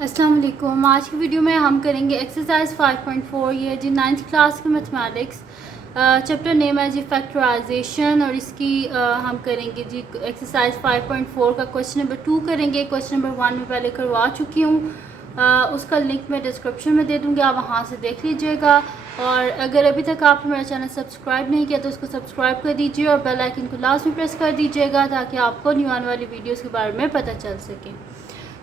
अस्सलाम वालेकुम। आज की वीडियो में हम करेंगे एक्सरसाइज 5.4। ये जी 9th क्लास की मैथमेटिक्स चैप्टर नेम है जी फैक्टराइजेशन, और इसकी हम करेंगे जी एक्सरसाइज 5.4 का क्वेश्चन नंबर 2 करेंगे। क्वेश्चन नंबर 1 में पहले करवा चुकी हूँ, उसका लिंक मैं डिस्क्रिप्शन में दे दूँगी, आप वहाँ से देख लीजिएगा। और अगर अभी तक आपने मेरा चैनल सब्सक्राइब नहीं किया तो उसको सब्सक्राइब कर दीजिए और बेल आइकन को लास्ट में प्रेस कर दीजिएगा ताकि आपको न्यू आने वाली वीडियोज़ के बारे में पता चल सके।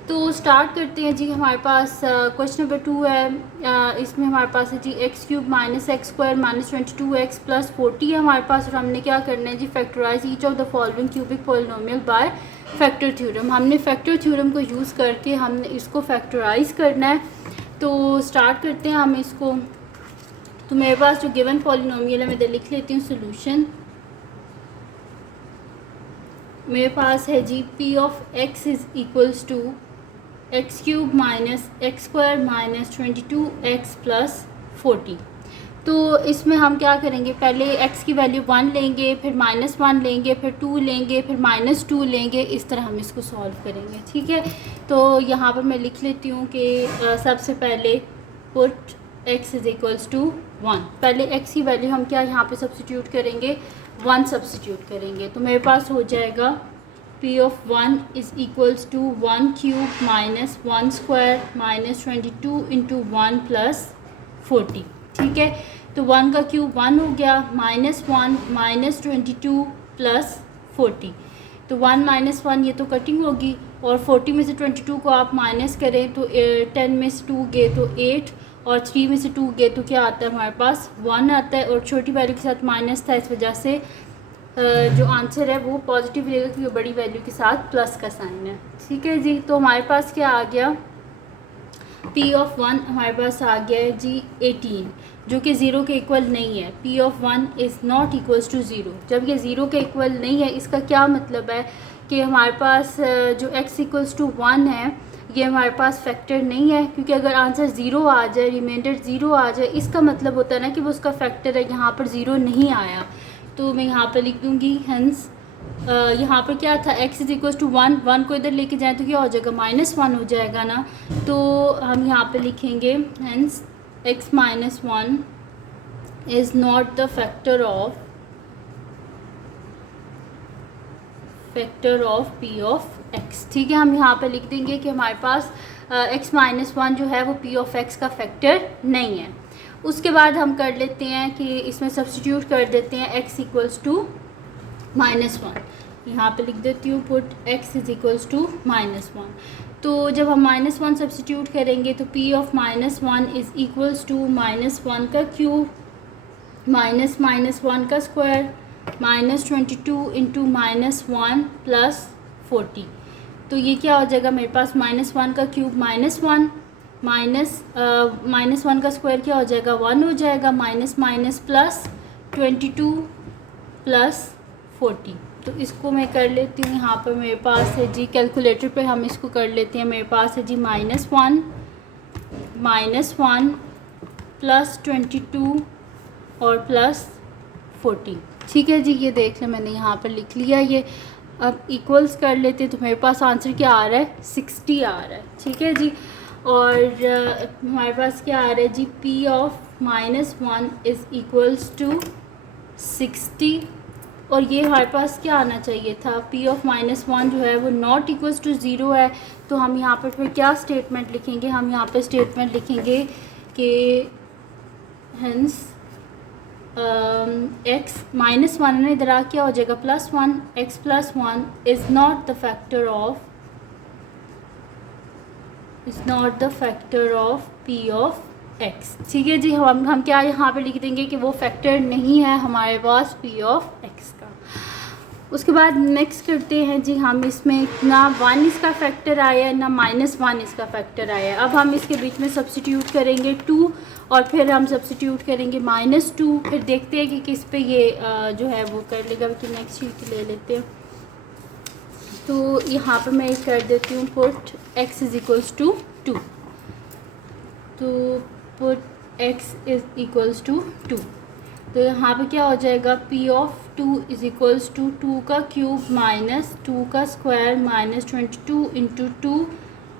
तो स्टार्ट करते हैं जी। हमारे पास क्वेश्चन नंबर 2 है। इसमें हमारे पास है जी x³ - x² - 22x + 40 है हमारे पास। और हमने क्या करना है जी, factorise each of the following cubic polynomial by factor theorem. हमने फैक्टर थ्योरम को यूज़ करके हमने इसको फैक्टराइज करना है। तो स्टार्ट करते हैं हम इसको। तो मेरे पास जो गिवन पॉलिनोमियल है मैं इधर लिख लेती हूँ सोल्यूशन। मेरे पास है जी p of x = x³ - x² - 22x + 40। तो इसमें हम क्या करेंगे, पहले x की वैल्यू 1 लेंगे, फिर -1 लेंगे, फिर 2 लेंगे, फिर -2 लेंगे। इस तरह हम इसको सॉल्व करेंगे, ठीक है। तो यहाँ पर मैं लिख लेती हूँ कि सबसे पहले पुट x = 1। पहले x की वैल्यू हम क्या यहाँ पे सब्स्टिट्यूट करेंगे, 1 सब्स्टिट्यूट करेंगे। तो मेरे पास हो जाएगा p of 1 is equals to 1³ - 1² - 22 into 1 plus 40, ठीक है। तो 1 का क्यूब 1 हो गया, -1 - 22 प्लस 40। तो 1 - 1 ये तो कटिंग होगी, और 40 में से 22 को आप माइनस करें तो 10 में से 2 गए तो 8, और 3 में से 2 गए तो क्या आता है हमारे पास 1 आता है। और छोटी वैल्यू के साथ माइनस था, इस वजह से जो आंसर है वो पॉजिटिव रहेगा क्योंकि बड़ी वैल्यू के साथ प्लस का साइन है, ठीक है जी। तो हमारे पास क्या आ गया, p ऑफ 1 हमारे पास आ गया है जी 18, जो कि ज़ीरो के इक्वल नहीं है। p of 1 is not equals to 0। जब ये ज़ीरो के इक्वल नहीं है, इसका क्या मतलब है कि हमारे पास जो x = 1 है ये हमारे पास फैक्टर नहीं है, क्योंकि अगर आंसर 0 आ जाए, रिमाइंडर 0 आ जाए, इसका मतलब होता है ना कि वो उसका फैक्टर है। यहाँ पर 0 नहीं आया तो मैं यहाँ पर लिख दूँगी हेंस यहाँ पर क्या था, x = 1, 1 को इधर लेके जाए तो क्या हो जाएगा, -1 हो जाएगा ना। तो हम यहाँ पे लिखेंगे hence x - 1 is not the factor of p of x, ठीक है। हम यहाँ पे लिख देंगे कि हमारे पास x - 1 जो है वो p ऑफ x का फैक्टर नहीं है। उसके बाद हम कर लेते हैं कि इसमें सब्स्टिट्यूट कर देते हैं x = -1। यहाँ पे लिख देती हूँ पुट x = -1। तो जब हम -1 सब्स्टिट्यूट करेंगे तो p of -1 is equals to -1 का क्यूब -1 का स्क्वायर -22 इंटू -1 प्लस 40। तो ये क्या हो जाएगा मेरे पास, -1 का क्यूब -1 -1 का स्क्वायर क्या हो जाएगा, 1 हो जाएगा, माइनस प्लस 22 प्लस 40। तो इसको मैं कर लेती हूँ। यहाँ पर मेरे पास है जी, कैलकुलेटर पे हम इसको कर लेते हैं। मेरे पास है जी -1 प्लस 22 और प्लस 40, ठीक है जी। ये देख लें मैंने यहाँ पर लिख लिया ये। अब इक्वल्स कर लेते हैं तो मेरे पास आंसर क्या आ रहा है, 60 आ रहा है, ठीक है जी। और हमारे पास क्या आ रहा है जी, p of -1 is equals to 60। और ये हमारे पास क्या आना चाहिए था, p ऑफ -1 जो है वो नॉट इक्वल्स टू 0 है। तो हम यहाँ पर फिर क्या स्टेटमेंट लिखेंगे, हम यहाँ पर स्टेटमेंट लिखेंगे कि हेंस x -1 ने इधर आ क्या हो जाएगा, +1, x + 1 is not the factor of p of x, ठीक है जी। हम क्या यहाँ पे लिख देंगे कि वो फैक्टर नहीं है हमारे पास p ऑफ x का। उसके बाद नेक्स्ट करते हैं जी, हम इसमें ना 1 इसका फैक्टर आया है ना -1 इसका फैक्टर आया है। अब हम इसके बीच में सब्स्टिट्यूट करेंगे 2, और फिर हम सब्स्टिट्यूट करेंगे -2। फिर देखते हैं कि किस पे ये जो है वो कर लेगा। कि नेक्स्ट शीट ले लेते हैं। तो यहाँ पर मैं कर देती हूँ पुट x = 2। तो पुट x = 2। तो यहाँ पे क्या हो जाएगा, p of 2 is equals to 2 का क्यूब -2 का स्क्वायर -22 इंटू 2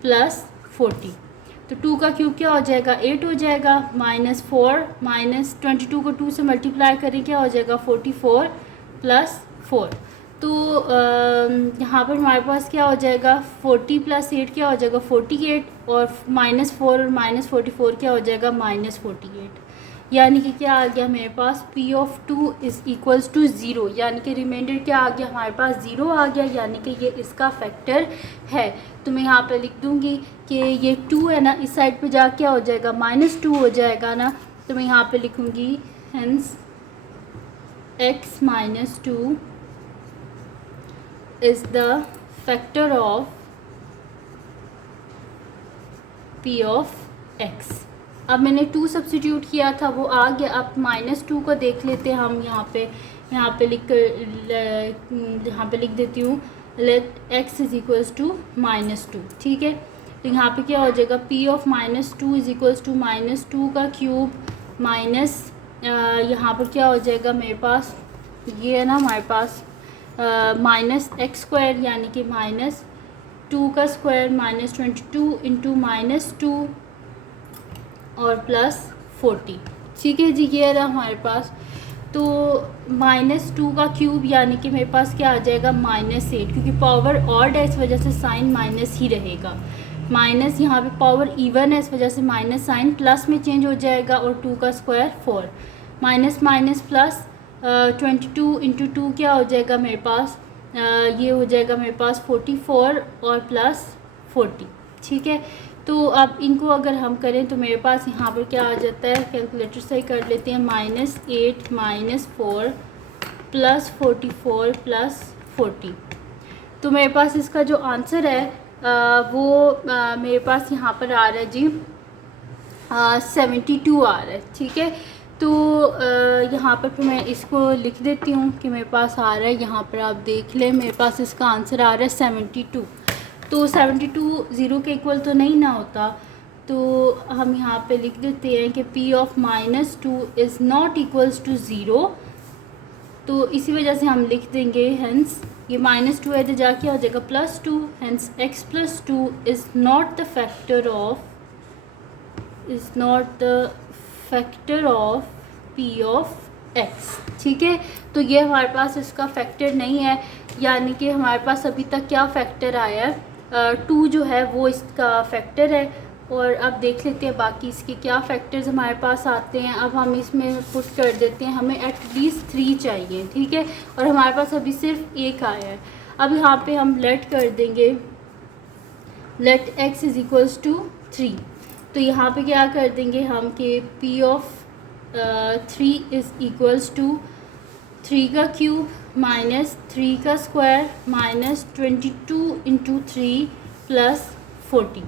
प्लस 40, तो 2 का क्यूब क्या हो जाएगा 8 हो जाएगा, -4 -22 को 2 से मल्टीप्लाई करें क्या हो जाएगा 44 + 4। तो यहाँ पर हमारे पास क्या हो जाएगा 40 + 8 क्या हो जाएगा 48 और -4 और -44 क्या हो जाएगा -48। यानी कि क्या आ गया मेरे पास P(2) = 0, यानी कि रिमाइंडर क्या आ गया हमारे पास 0 आ गया, यानी कि ये इसका फैक्टर है। तो मैं यहाँ पे लिख दूँगी कि ये 2 है ना, इस साइड पे जा क्या हो जाएगा -2 हो जाएगा ना, तो मैं यहाँ पे लिखूँगी hence x - 2 is the factor of P of x। अब मैंने 2 सब्स्टिट्यूट किया था वो आ गया। अब -2 को देख लेते हैं हम यहाँ पे लिख देती हूँ लेट x = -2, ठीक है। तो यहाँ पे क्या हो जाएगा P of -2 = -2 का क्यूब माइनस यहाँ पर क्या हो जाएगा मेरे पास ये है ना हमारे पास -x² यानी कि -2 का स्क्वायर -22 इंटू -2 और +40, ठीक है जी। ये रहा हमारे पास। तो -2 का क्यूब यानी कि मेरे पास क्या आ जाएगा -8, क्योंकि पावर ऑड है इस वजह से साइन माइनस ही रहेगा। माइनस यहाँ पे पावर इवन है इस वजह से माइनस साइन प्लस में चेंज हो जाएगा और 2 का square 4 minus minus plus 22 into 2 क्या हो जाएगा मेरे पास ये हो जाएगा मेरे पास 44 और +40, ठीक है। तो अब इनको अगर हम करें तो मेरे पास यहाँ पर क्या आ जाता है, कैलकुलेटर से ही कर लेते हैं, -8 -4 +44 +40। तो मेरे पास इसका जो आंसर है वो मेरे पास यहाँ पर आ रहा है जी 72 आ रहा है, ठीक है। तो यहाँ पर फिर मैं इसको लिख देती हूँ कि मेरे पास आ रहा है, यहाँ पर आप देख लें मेरे पास इसका आंसर आ रहा है 72। तो 72 0 के इक्वल तो नहीं ना होता, तो हम यहाँ पे लिख देते हैं कि P of -2 is not equals to 0। तो इसी वजह से हम लिख देंगे हेंस ये -2 है तो जाके हो जाएगा +2, hence x + 2 is not the factor of P of x, ठीक है। तो ये हमारे पास इसका फैक्टर नहीं है, यानी कि हमारे पास अभी तक क्या फैक्टर आया है 2 जो है वो इसका फैक्टर है। और अब देख लेते हैं बाकी इसके क्या फैक्टर्स हमारे पास आते हैं। अब हम इसमें पुट कर देते हैं, हमें एटलीस्ट 3 चाहिए, ठीक है, और हमारे पास अभी सिर्फ 1 आया है। अब यहाँ पे हम लेट कर देंगे लेट x = 3। तो यहाँ पे क्या कर देंगे हम कि P of 3 is equals to 3 का क्यूब -3 का स्क्वायर -22 इंटू 3 +40।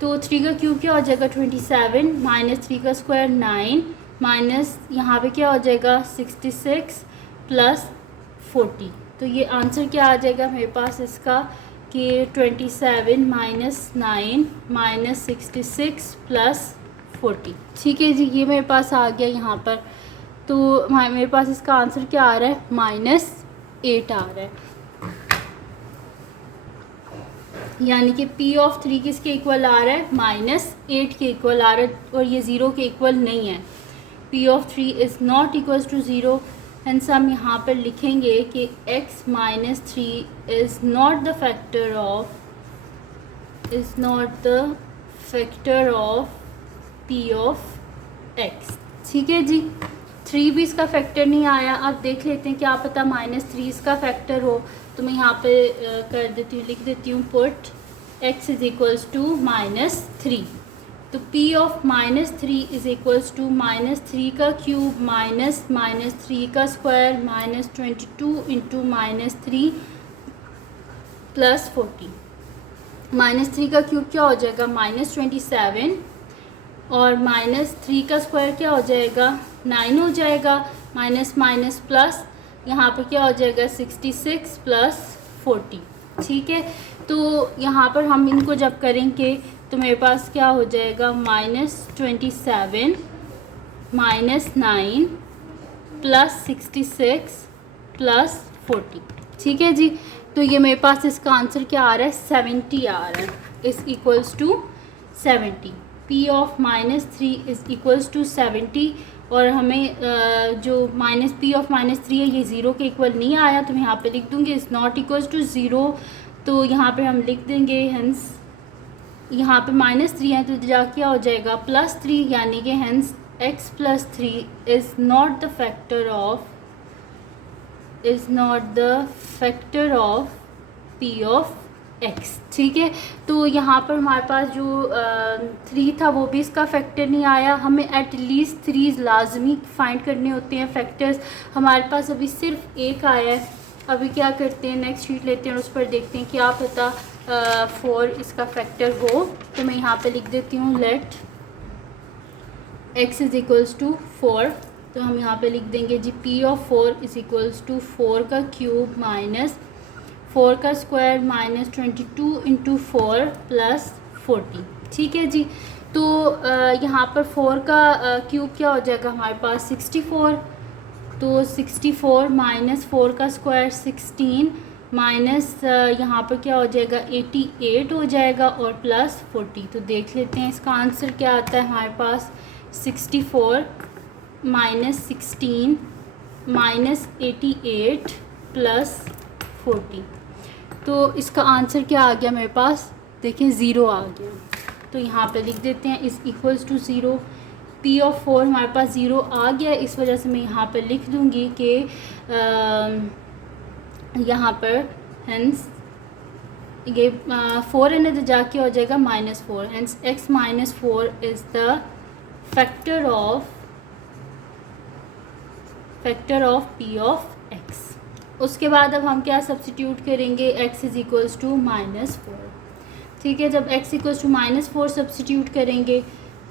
तो 3 का क्यूब क्या हो जाएगा 27 -3 का स्क्वायर 9 माइनस यहाँ पे क्या हो जाएगा 66 +40। तो ये आंसर क्या आ जाएगा मेरे पास इसका कि 27 -9 -66 +40, ठीक है जी। ये मेरे पास आ गया यहाँ पर। तो मेरे पास इसका आंसर क्या आ रहा है -8 आ रहा है, यानी कि P of 3 किसके इक्वल आ रहा है -8 के इक्वल आ रहा है, और ये 0 के इक्वल नहीं है। P of 3 is not equals to 0, hence हम यहाँ पर लिखेंगे कि x - 3 is not the factor of P of x, ठीक है जी। 3 भी इसका फैक्टर नहीं आया। अब देख लेते हैं क्या पता -3 इसका फैक्टर हो। तो मैं यहाँ पे कर देती हूँ, लिख देती हूँ पुट x = -3। तो P of -3 is equals to -3 का क्यूब -3 का स्क्वायर -22 इंटू -3 +40। -3 का क्यूब क्या हो जाएगा -27 और -3 का स्क्वायर क्या हो जाएगा 9 हो जाएगा, माइनस माइनस प्लस यहाँ पर क्या हो जाएगा 66 +40, ठीक है। तो यहाँ पर हम इनको जब करेंगे तो मेरे पास क्या हो जाएगा -27 -9 +66 +40, ठीक है जी। तो ये मेरे पास इसका आंसर क्या आ रहा है 70 आ रहा है, is equals to 70। P of -3 is equals to 70 और हमें जो पी ऑफ -3 है ये ज़ीरो के इक्वल नहीं आया, तो मैं यहाँ पे लिख दूँगी is not equals to zero. तो यहाँ पे हम लिख देंगे हेंस यहाँ पे -3 है तो जा क्या हो जाएगा +3, यानी कि hence x + 3 is not the factor of p of x। ठीक है, तो यहाँ पर हमारे पास जो 3 था वो भी इसका फैक्टर नहीं आया। हमें एटलीस्ट 3 लाजमी फाइंड करने होते हैं फैक्टर्स, हमारे पास अभी सिर्फ एक आया है। अभी क्या करते हैं, नेक्स्ट शीट लेते हैं और उस पर देखते हैं क्या पता 4 इसका फैक्टर हो। तो मैं यहाँ पे लिख देती हूँ let x is equals to 4। तो हम यहाँ पे लिख देंगे जी p of 4 is equals to 4 का क्यूब माइनस 4 का स्क्वायर माइनस 22 इंटू 4 प्लस 40। ठीक है जी, तो यहाँ पर 4 का क्यूब क्या हो जाएगा हमारे पास 64। तो 64 माइनस 4 का स्क्वायर 16 माइनस यहाँ पर क्या हो जाएगा 88 हो जाएगा और प्लस 40। तो देख लेते हैं इसका आंसर क्या आता है हमारे पास 64 माइनस 16 माइनस 88 प्लस 40। तो इसका आंसर क्या आ गया मेरे पास, देखें ज़ीरो आ गया। तो यहाँ पे लिख देते हैं is equals to zero. P of 4 हमारे पास ज़ीरो आ गया, इस वजह से मैं यहाँ पे लिख दूँगी कि यहाँ पर हेंस ये 4 है ना तो जाके हो जाएगा -4, hence x - 4 is the factor of p of x। उसके बाद अब हम क्या सब्स्टिट्यूट करेंगे, x इज़ इक्वल्स टू -4। ठीक है, जब x इक्वल्स टू -4 सब्स्टिट्यूट करेंगे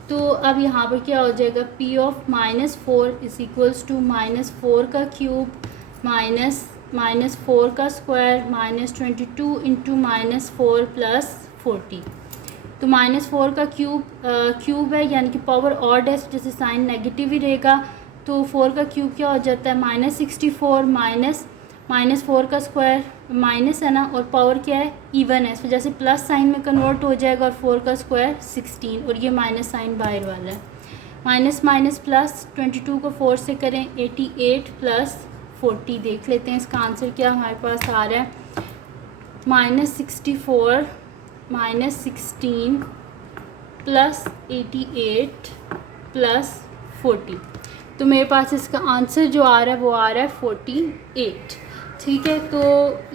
तो अब यहाँ पर क्या हो जाएगा p of -4 is equals to -4 का क्यूब माइनस 4 का स्क्वायर माइनस 22 इंटू -4 प्लस 40। तो -4 का क्यूब है यानी कि पावर ऑड है, जैसे साइन नेगेटिव ही रहेगा। तो 4 का क्यूब क्या हो जाता है -64 माइनस 4 का स्क्वायर माइनस है ना, और पावर क्या है इवन है, इस वजह से प्लस साइन में कन्वर्ट हो जाएगा और 4 का स्क्वायर 16 और ये माइनस साइन बाहर वाला है। माइनस माइनस प्लस 22 को 4 से करें 88 प्लस 40। देख लेते हैं इसका आंसर क्या हमारे पास आ रहा है -64 -16 प्लस 88 प्लस 40। तो मेरे पास इसका आंसर जो आ रहा है वो आ रहा है 48। ठीक है, तो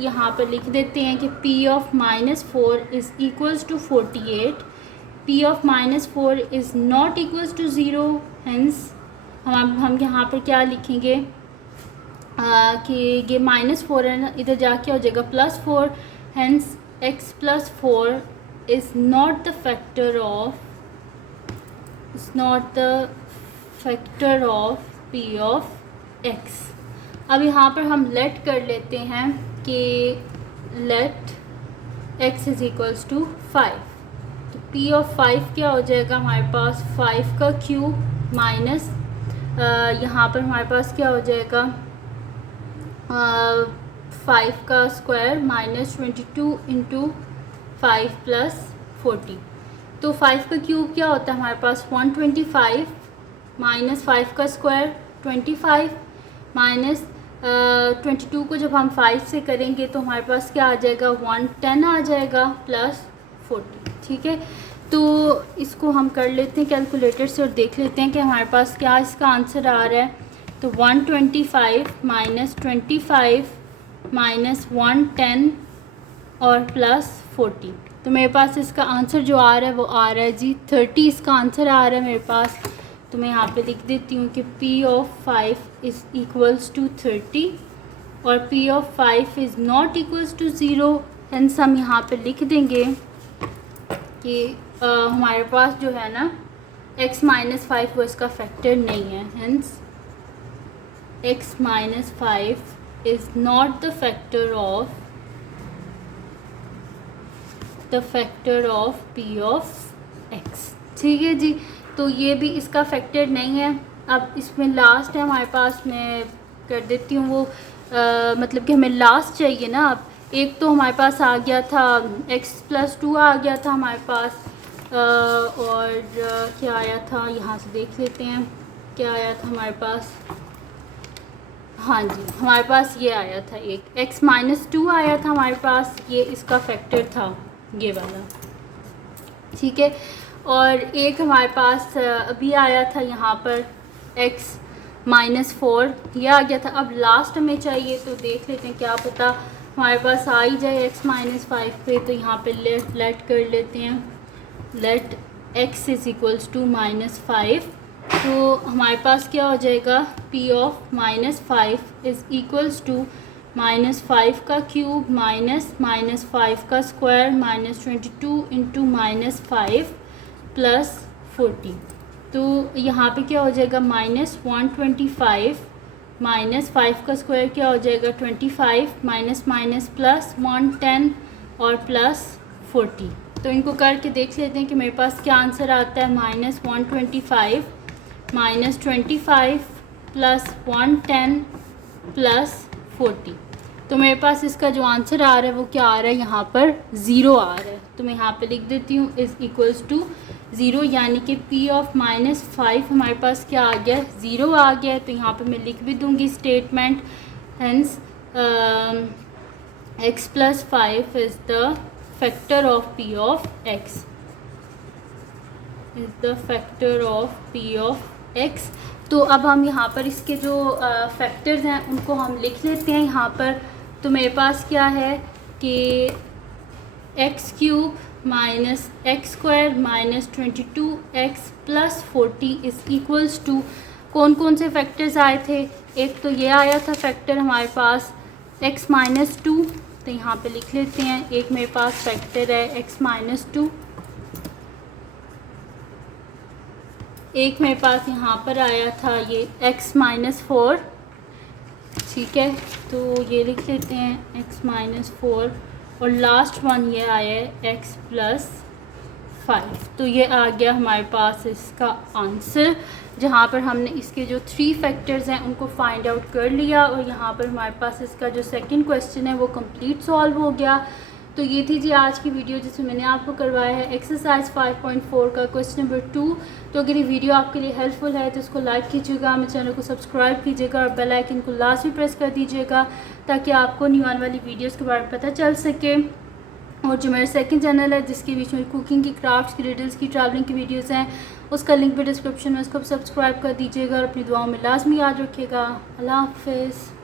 यहाँ पर लिख देते हैं कि p of -4 is equals to 48। p of -4 is not equals to zero, hence हम यहाँ पर क्या लिखेंगे कि ये -4 है ना, इधर जाके हो जाएगा +4, hence x + 4 is not the factor of p of x। अब यहाँ पर हम लेट कर लेते हैं कि let x is equals to 5। तो p ऑफ 5 क्या हो जाएगा हमारे पास 5 का क्यूब माइनस यहाँ पर हमारे पास क्या हो जाएगा 5 का स्क्वायर माइनस 22 इंटू 5 प्लस 40। तो 5 का क्यूब क्या होता है हमारे पास 125 माइनस 5 का स्क्वायर 25 माइनस 22 को जब हम 5 से करेंगे तो हमारे पास क्या आ जाएगा 110 आ जाएगा प्लस 40। ठीक है, तो इसको हम कर लेते हैं कैलकुलेटर से और देख लेते हैं कि हमारे पास क्या इसका आंसर आ रहा है। तो 125 माइनस 25 माइनस 110 और प्लस 40। तो मेरे पास इसका आंसर जो आ रहा है वो आ रहा है जी 30 इसका आंसर आ रहा है मेरे पास। तो मैं यहाँ पे लिख देती हूँ कि p of 5 is equals to 30 और p of 5 is not equals to zero. Hence हम यहाँ पे लिख देंगे कि हमारे पास जो है ना x - 5 वो इसका फैक्टर नहीं है, hence x - 5 is not the factor of p of x। ठीक है जी, तो ये भी इसका फैक्टर नहीं है। अब इसमें लास्ट है हमारे पास, मैं कर देती हूँ वो मतलब कि हमें लास्ट चाहिए ना। अब एक तो हमारे पास आ गया था x + 2 आ गया था हमारे पास, और क्या आया था, यहाँ से देख लेते हैं क्या आया था हमारे पास। हाँ जी, हमारे पास ये आया था एक x-2 आया था हमारे पास, ये इसका फैक्टर था ये वाला, ठीक है। और एक हमारे पास अभी आया था यहाँ पर x-4, ये आ गया था। अब लास्ट में चाहिए तो देख लेते हैं, क्या पता हमारे पास आ ही जाए x-5 पे। तो यहाँ पे लेट कर लेते हैं, let x is equals to -5। तो हमारे पास क्या हो जाएगा, p of -5 is equals to -5 का क्यूब -5 का स्क्वायर -22 इंटू -5 प्लस 40। तो यहाँ पे क्या हो जाएगा, -125 -5 का स्क्वायर क्या हो जाएगा 25, माइनस माइनस प्लस 110 और प्लस 40। तो इनको करके देख लेते हैं कि मेरे पास क्या आंसर आता है। -125 -25 प्लस 110 प्लस 40। तो मेरे पास इसका जो आंसर आ रहा है वो क्या आ रहा है, यहाँ पर 0 आ रहा है। तो मैं यहाँ पे लिख देती हूँ इज़ इक्वल्स टू 0, यानी कि p ऑफ -5 हमारे पास क्या आ गया, 0 आ गया है। तो यहाँ पे मैं लिख भी दूँगी statement, hence x + 5 is the factor of p of x, is the factor of p of x। तो अब हम यहाँ पर इसके जो फैक्टर्स हैं उनको हम लिख लेते हैं यहाँ पर। तो मेरे पास क्या है कि x³ minus x² minus 22x plus 40 is equals to, कौन कौन से फैक्टर्स आए थे। एक तो ये आया था फैक्टर हमारे पास x-2, तो यहाँ पे लिख लेते हैं। एक मेरे पास फैक्टर है x-2, एक मेरे पास यहाँ पर आया था ये x-4, ठीक है। तो ये लिख लेते हैं x-4, और लास्ट वन ये आया है x + 5। तो ये आ गया हमारे पास इसका आंसर, जहाँ पर हमने इसके जो 3 फैक्टर्स हैं उनको फाइंड आउट कर लिया। और यहाँ पर हमारे पास इसका जो सेकंड क्वेश्चन है वो कंप्लीट सॉल्व हो गया। तो ये थी जी आज की वीडियो जिसमें मैंने आपको करवाया है एक्सरसाइज 5.4 का क्वेश्चन नंबर 2। तो अगर ये वीडियो आपके लिए हेल्पफुल है तो इसको लाइक कीजिएगा, मेरे चैनल को सब्सक्राइब कीजिएगा और बेल आइकन को लास्ट में प्रेस कर दीजिएगा ताकि आपको न्यू आने वाली वीडियोस के बारे में पता चल सके। और जो मेरा सेकंड चैनल है जिसके बीच में कुकिंग की, क्राफ्ट्स की, रिडल्स की, ट्रैवलिंग की वीडियोस हैं, उसका लिंक भी डिस्क्रिप्शन में, उसको सब्सक्राइब कर दीजिएगा और अपनी दुआओं में लाजमी याद रखिएगा। अल्लाह हाफ़िज़।